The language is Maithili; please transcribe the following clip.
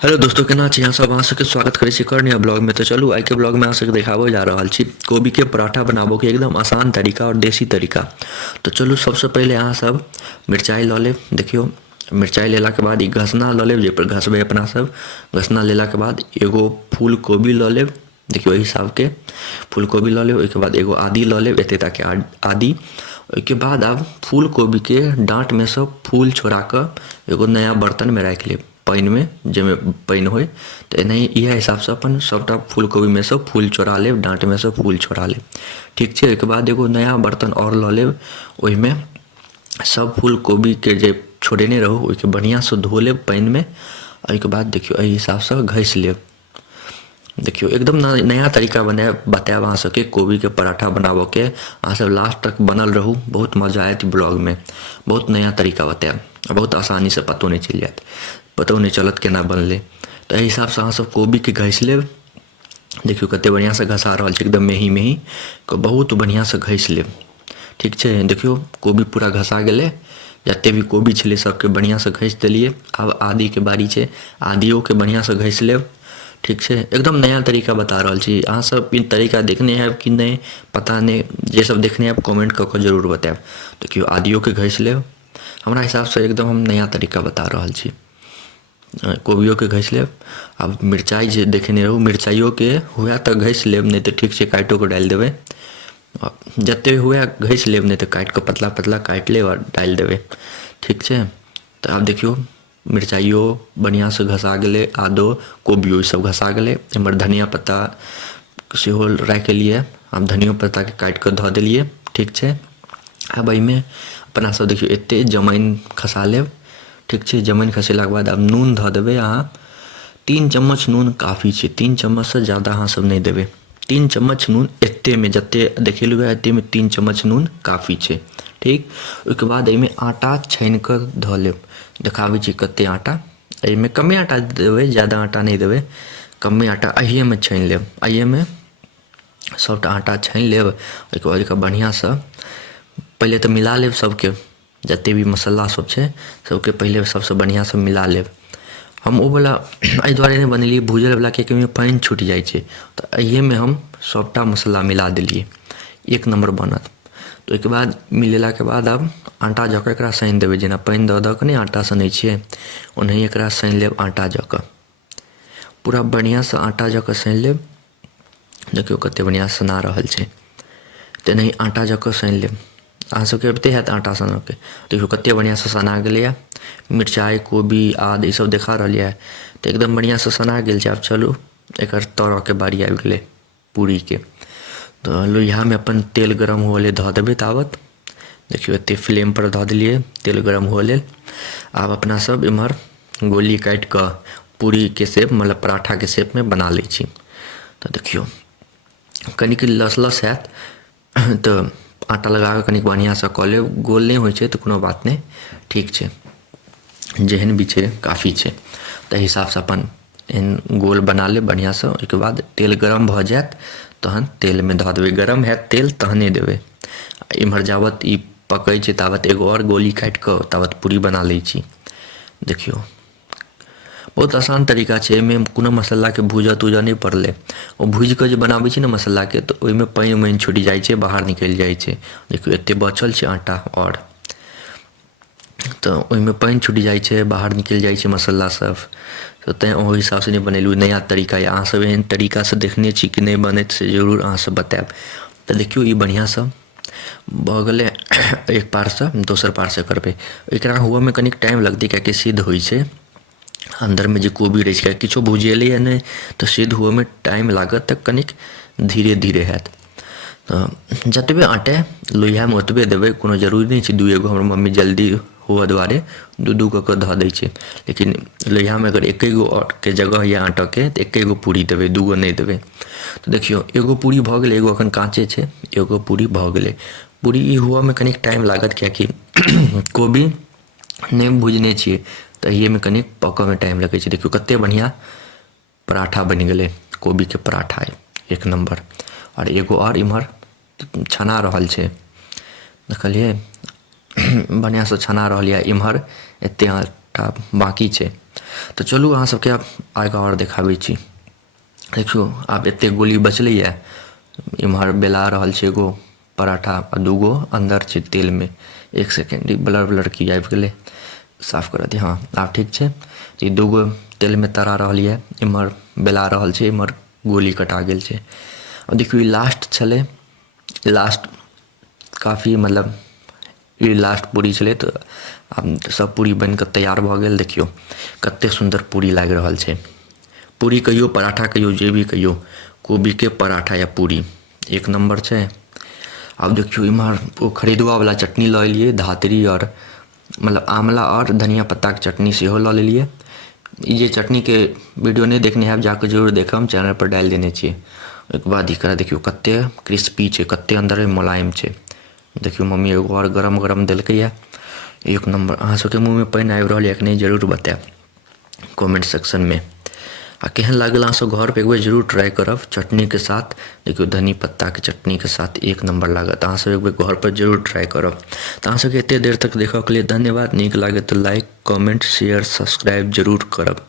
हेलो दोस्तों, केना छी अहाँ सब? अहाँ सबके स्वागत करै छी एक नया ब्लॉग में। तो चलू आइ के ब्लॉग में अहाँ सबके देखाबो जा रहल छी कोबी के पराठा बनाबो के एकदम आसान तरीका और देसी तरीका। तो चलू सबसे पहले अहाँ सब मिरचाई लऽ लेब। देखियो मिरचाई लेला के बाद ई घसना लऽ लेब, जाहिपर घसबै अपना सब। घसना लेला के बाद एगो फूल कोबी लऽ लेब। देखियो एहि हिसाब के फूल कोबी लऽ लेब। ओहिके बाद एगो आदी लऽ लेब, एते तक आदी। ओहिके बाद आब फूल कोबी के डाँट में से फूल छोड़ा कऽ एगो नया बर्तन में राखि लेब, पानि में, जाहिमे पानि होइ। तो एनाही इएह हिसाबसँ अपन सबटा फूल कोबी में से फूल छोड़ा लेब, डाँट में से फूल छोड़ा लेब। ठीक छै। ओहिके बाद एगो नया बर्तन और लऽ लेब, ओहिमे सब फूल कोबी के जे छोड़ेने रहू ओहिके बढ़िआँसँ धो लेब पानि में। ओहिके बाद देखियो एहि हिसाबसँ घसि लेब। देखियो एकदम नया तरीका बतायब अहाँ सबके कोबी के पराठा बनाबो के। अहाँ सब लास्ट तक बनल रहू, बहुत मजा आयत ब्लॉग में। बहुत नया तरीका बतायब, बहुत आसानी से पतो नहीं चल जायत, पतो नहीं चलत केना बनले। तो एहि हिसाबसँ अहाँ सब कोबी के घसि लेब। देखियो कते बढ़िया से घसा रहल छै, एकदम मेही मेही, बहुत बढ़िया से घसि लेब। ठीक छै। देखियो कोबी पूरा घसा गेलै, जते भी कोबी छलै सबके बढ़िया से घसि देलिए। आब आदी के बारी छै, आदियो के बढ़िया से घसि लेब। ठीक छै। एकदम नया तरीका बता रहल छी। अहाँ सब ई तरीका देखने हैब कि नहीं पता नहीं, जे सब देखने हैब कमेंट कऽ के जरूर बतायब। देखियो आदियो के घसि लेब। हमरा हिसाब से एकदम हम नया तरीका बता रहल छी। कोबियो के घसि लेब। आब मिरचाई जे देखने रहू, मिरचाइयो के हुए तऽ घसि लेब, नहीं तऽ ठीक छै काटिओ के डालि देबै। जते हुए घसि लेब, नहीं तऽ काटि कऽ पतला पतला काटि लेब और डालि देबै। ठीक छै। तऽ आब देखियो मिरचाइयो बढ़िया से घसा गेलै, आदो कोबियो सब घसा गेलै। एम्हर धनिया पत्ता सेहो राखि लिए। आब धनियो पत्ता के काटि कऽ धऽ देलिए। ठीक छै। आब एहिमे अपना सब देखियो एते जमाइन खसा लेब। ठीक छै। जमाइन खसेलाके बाद आब नून धऽ देबै अहाँ। 3 चम्मच नून काफ़ी छै, 3 चम्मच से ज़्यादा अहाँ सब नहीं देबै। 3 चम्मच नून एते में, जते देखेलू एते में 3 चम्मच नून काफ़ी छै। ठीक। ओहिके बाद एहिमे आटा छानि कऽ धऽ लेब। देखाबै छी कते आटा। एहिमे कमे आटा देबै, ज़्यादा आटा नहीं देबै, कमे आटा अहिए में छानि लेब। अहिए में सबटा आटा छानि लेब। ओहिके बाद एकरा बढ़िआँसँ पहिले तऽ मिला लेब सबके, जते भी मसाला सब छै सबके पहिले सबसँ बढ़िआँसँ मिला लेब। हम ओ वाला एहि दुआरे नहीं बनेलिए भूजल वाला, कियाकि ओहिमे पानि छूटि जाइ छै। तऽ अहिएमे हम सबटा मसाला मिला देलिए, एक नंबर बनत। तो ओहिके बाद मिलेलाके बाद आब आटा जऽ एकरा सानि देबै। जेना पानि दऽ दऽ कऽ नहि आटा सनै छियै, ओनाही एकरा सानि लेब आटा जऽ कऽ। पूरा बढ़िआँसँ आटा जऽ कऽ सानि लेब। देखियो कते बढ़िआँ सना रहल छै। तेनाही आटा जऽ कऽ सानि लेब। अहाँ सबके अबिते हैत आटा सनऽके। देखियो कते बढ़िआँसँ सना गेलैए। मिरचाइ, कोबी, आद ई सब देखा रहल यऽ, तऽ एकदम बढ़िआँसँ सना गेल छै। आब चलू एकर तरऽके बारी आबि गेलै पूरीके। तऽ लोहियामे अपन तेल गरम हुअ लेल धऽ देबै ताबत। देखियो एते फ्लेम पर धऽ देलिए तेल गरम हुअ लेल। आब अपना सब इम्हर गोली काटि कऽ पूरीके शेप, मतलब पराठाके शेपमे बना लै छी। तऽ देखियो कनिक लस लस हैत, तऽ आटा लगा कऽ कनिक बढ़िआँसँ कऽ लेब। गोल नहीं होइ छै तऽ कोनो बात नहीं, ठीक छै, जेहन भी छै काफ़ी छै। ताहि हिसाबसँ अपन एहन गोल बना लेब बढ़िआँसँ। ओहिके बाद तेल गरम भऽ जायत तहन तेलमे धऽ देबै। गरम हैत तेल तहने देबै। इम्हर जाबत ई पकै छै ताबत एगो और गोली काटि कऽ ताबत पूरी बना लै छी। देखियो बहुत आसान तरीका छै, एहिमे कोनो मसालाके भूजऽ तूजऽ नहीं पड़लै। ओ भूजि कऽ जे बनाबै छी ने मसालाके, तऽ ओहिमे पानि वानि छुटि जाइ छै, बाहर निकलि जाइ छै। देखियो एते बचल छै आटा, और तऽ ओहिमे पानि छुटि जाइ छै, बाहर निकलि जाइ छै मसाला सब। तऽ तैँ ओहि हिसाबसँ नहीं बनेलहुँ। नया तरीका यऽ, अहाँ सब एहन तरीकासँ देखने छी कि नहीं बनैत से जरूर अहाँ सब बतायब। तऽ देखियो ई बढ़िआँसँ भऽ गेलै एक पारसँ, दोसर पारसँ करबै। एकरा हुअऽमे कनिक टाइम लगतै, कियाकि सिद्ध होइ छै अन्दरमे जे कोबी रहै छै। किछो भुजेलै या नहीं तऽ सिद्ध हुअऽमे टाइम लागत, तऽ कनिक धीरे धीरे हैत। तऽ जतबे आटे लोहियामे ओतबे देबै, कोनो जरूरी नहीं छै 2 हमर मम्मी जल्दी हुअऽ दुआरे 2 कऽ कऽ धऽ दै छै। लेकिन लोहियामे अगर एके गो के जगह यऽ आटाके तऽ एके गो पूरी देबै, 2 गो नहीं देबै। तऽ देखियो एगो पूरी भऽ गेलै, एगो एखन काँचे छै, एगो पूरी भऽ गेलै। पूरी ई हुअऽमे कनिक टाइम लागत, कियाकि कोबी नहीं भुजने छियै, तऽ अहिएमे कनिक पकऽमे टाइम लगै छै। देखियो कते बढ़िआँ पराठा बनि गेलै, कोबीके पराठा एक नंबर। और एगो और इम्हर छना रहल छै, देखलिए बढ़िआँसँ छना रहल यऽ। इम्हर एते आटा बाकी छै, तो चलू अहाँ सबके आगे और देखाबै छी। देखियो आब एते गोली बचलैए, इम्हर बेला रहल छै एगो पराठा आ दूगो अंदर छै तेल में। एक सेकेंड ब्लर ब्लर की आबि गेलै, साफ कर दिया। हाँ आब ठीक छै। तो ई दूगो तेल में तरा रहल है, इम्हर बेला रहल छै, इम्हर गोली कटा गेल छै। और देखियो ई लास्ट छलै, लास्ट काफ़ी मतलब ई लास्ट पूरी छलै। तो आब सब पूरी बन के तैयार भऽ गेल। देखियो कते सुंदर पूरी लागि रहल छै। पूरी कहियो पराठा कहियो जे भी कहियो, कोबी के पराठा या पूरी एक नंबर छै। अब देखियो इम्हर वो खरीदुआ वाला चटनी लऽ एलिए, धातरी और मतलब आंवला और धनिया पत्ता के चटनी सेहो लऽ लेलिए। ई जे चटनी के वीडियो नहीं देखने हैं जाके जरूर देखम, चैनल पर डाल देने छिए। ओहिके बाद एकरा देखियो कते क्रिस्पी छै, कते अंदर मुलायम छै। देखियो मम्मी एगो और गरम गरम देलकै, एक नंबर। अहाँ सबके मुँह में पानि आबि रहल है कि नहीं जरूर बताएब कमेंट सेक्शन में। आ केहन लागल अहाँ सब घर पे एक बेर जरूर ट्राई करब चटनी के साथ। देखियो धनी पत्ता के चटनी के साथ एक नंबर लागत। अहाँ सब एक बेर घर पर जरूर ट्राई करब। तो अहाँ सबके एते देर तक देखऽ के लिए धन्यवाद। नीक लागे तो लाइक कमेंट शेयर सब्सक्राइब जरूर करब।